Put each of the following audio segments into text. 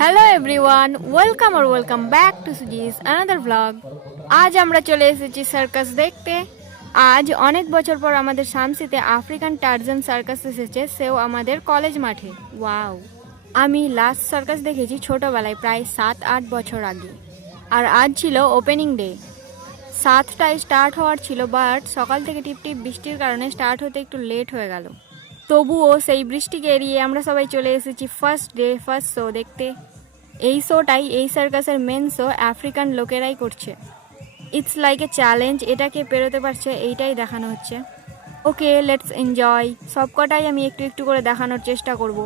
Hello everyone, welcome back to Suji's another blog. আজ আমরা চলে এসেছি সার্কাস দেখতে। আজ অনেক বছর পর আমাদের শামসিতে আফ্রিকান টার্জান সার্কাস এসেছে, সেও আমাদের কলেজ মাঠে। ওয়াও! আমি লাস্ট সার্কাস দেখেছি ছোটবেলায়, প্রায় 7-8 বছর আগে। আর আজ ছিল ওপেনিং ডে। 7টায় স্টার্ট হওয়ার ছিল, বাট সকাল থেকে টিপটিপ বৃষ্টির কারণে স্টার্ট হতে একটু লেট হয়ে গেল। তবুও সেই বৃষ্টিকে এড়িয়ে আমরা সবাই চলে এসেছি ফার্স্ট ডে ফার্স্ট শো দেখতে। এই শোটাই এই সার্কাসের মেন শো, আফ্রিকান লোকেরাই করছে। ইটস লাইক এ চ্যালেঞ্জ, এটাকে পেরোতে পারছে এইটাই দেখানো হচ্ছে। ওকে, লেটস এনজয়। সবকটাই আমি একটু একটু করে দেখানোর চেষ্টা করব।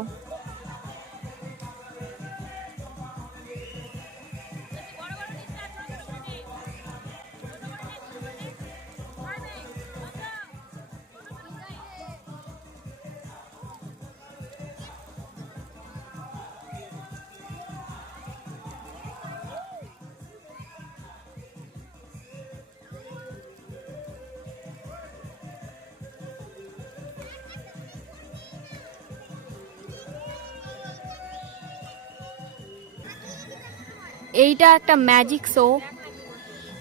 এইটা একটা ম্যাজিক শো।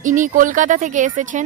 ইনি কলকাতা থেকে এসেছেন।